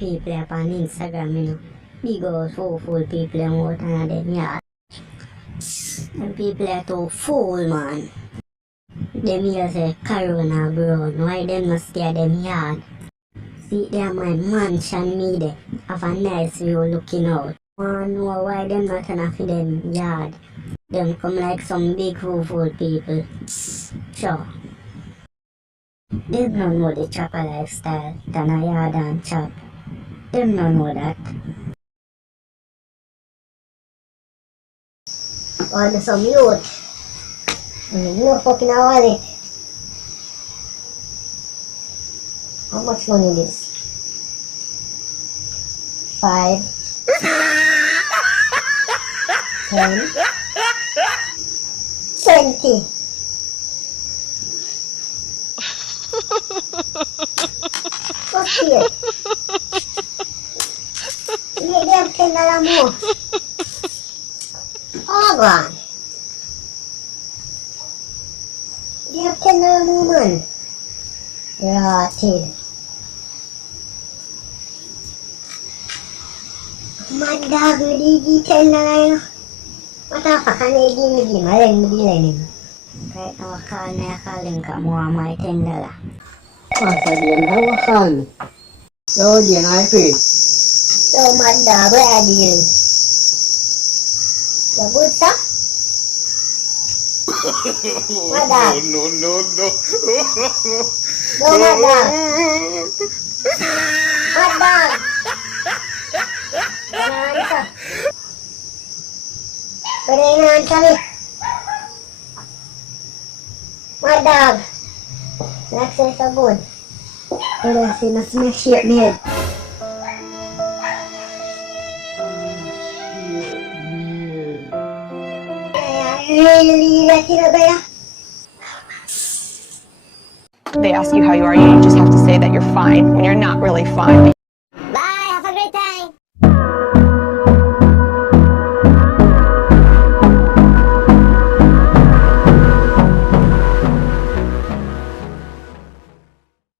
people up on Instagram, you know. Big old fool people them out on them yard. Them people are too fool, man. Them here say Corona brown. Why them not stay them yard? See there my mansion me there. Have a nice view looking out. Wanna know why them not enough in them yard? Them come like some big fool people. Sure. Them don't know the chopper lifestyle than a yard and chop. Them don't know that. Want some youth? No fucking wallet. How much money this? 5 10 20 What's here? Ini dia kendalamu. Oh, God. Dia kendalamu, man. Rotted. Madag di kendala yun. Matapakan na hindi malang mabila nyo. Kahit nawakal na yakalin ka mga may kendala. Diyan hawakan. So, diyan ay fit. So, madag ba din? Labot sa? Madag. No. No, madag. Madag. Ganahan ka. Panahan kami. Madag. Naksay sa good. Pero sinasmash your head. They ask you how you are, you just have to say that you're fine when you're not really fine.